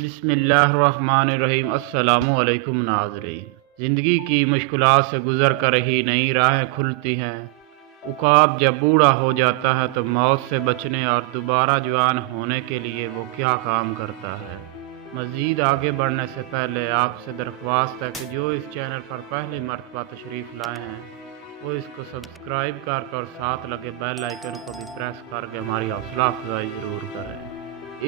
बिस्मिल्लाहिर्रहमानिर्रहीम। अस्सलामु अलैकुम नाज़रीन। ज़िंदगी की मुश्किलात से गुज़र कर ही नई राहें खुलती हैं। उकाब जब बूढ़ा हो जाता है तो मौत से बचने और दोबारा जवान होने के लिए वो क्या काम करता है। मज़ीद आगे बढ़ने से पहले आपसे दरख्वास्त है कि जो इस चैनल पर पहली मर्तबा तशरीफ़ लाए हैं वो इसको सब्सक्राइब कर और साथ लगे बेल आइकन को भी प्रेस करके हमारी हौसला अफजाई ज़रूर करें।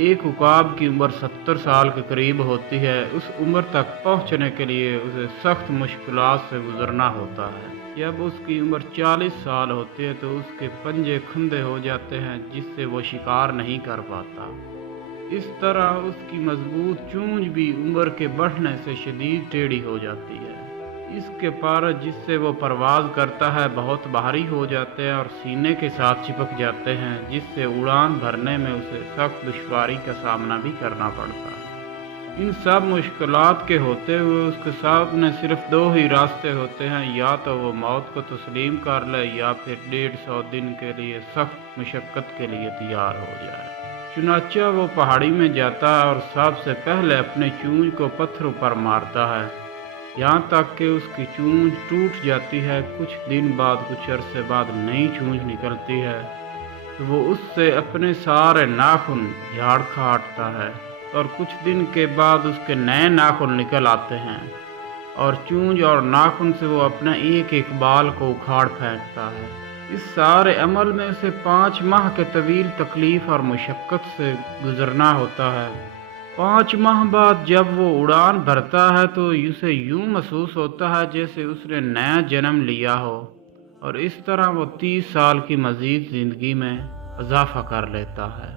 एक उकाब की उम्र 70 साल के करीब होती है। उस उम्र तक पहुंचने के लिए उसे सख्त मुश्किलात से गुजरना होता है। जब उसकी उम्र 40 साल होती है तो उसके पंजे खुंदे हो जाते हैं जिससे वो शिकार नहीं कर पाता। इस तरह उसकी मजबूत चूंज भी उम्र के बढ़ने से शदीद टेढ़ी हो जाती है। इसके पर जिससे वो परवाज़ करता है बहुत भारी हो जाते हैं और सीने के साथ चिपक जाते हैं, जिससे उड़ान भरने में उसे सख्त दुश्वारी का सामना भी करना पड़ता है। इन सब मुश्किलात के होते हुए उसके सामने सिर्फ दो ही रास्ते होते हैं, या तो वो मौत को तस्लीम कर ले या फिर 150 दिन के लिए सख्त मुशक्क़त के लिए तैयार हो जाए। चुनांचे वो पहाड़ी में जाता है और सबसे पहले अपने चूंज को पत्थरों पर मारता है, यहाँ तक कि उसकी चूंज टूट जाती है। कुछ दिन बाद, कुछ अरसे बाद नई चूंज निकलती है तो वो उससे अपने सारे नाखून झाड़ काटता है और कुछ दिन के बाद उसके नए नाखून निकल आते हैं और चूंज और नाखून से वो अपना एक एक बाल को उखाड़ फेंकता है। इस सारे अमल में उसे 5 माह के तवील तकलीफ और मुशक्क़त से गुजरना होता है। 5 माह बाद जब वो उड़ान भरता है तो उसे यूं महसूस होता है जैसे उसने नया जन्म लिया हो, और इस तरह वो 30 साल की मज़ीद ज़िंदगी में इजाफा कर लेता है।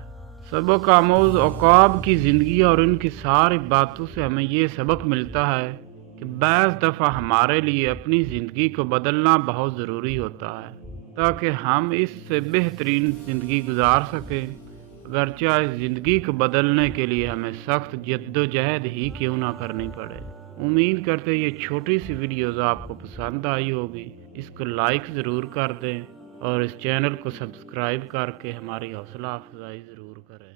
सबक आमोज़ उकाब की ज़िंदगी और इनकी सारी बातों से हमें ये सबक मिलता है कि बैज़ दफ़ा हमारे लिए अपनी ज़िंदगी को बदलना बहुत ज़रूरी होता है ताकि हम इससे बेहतरीन ज़िंदगी गुजार सकें। अगरचे इस ज़िंदगी को बदलने के लिए हमें सख्त जद्दोजहद ही क्यों ना करनी पड़े। उम्मीद करते ये छोटी सी वीडियोज़ आपको पसंद आई होगी। इसको लाइक ज़रूर कर दें और इस चैनल को सब्सक्राइब करके हमारी हौसला अफजाई ज़रूर करें।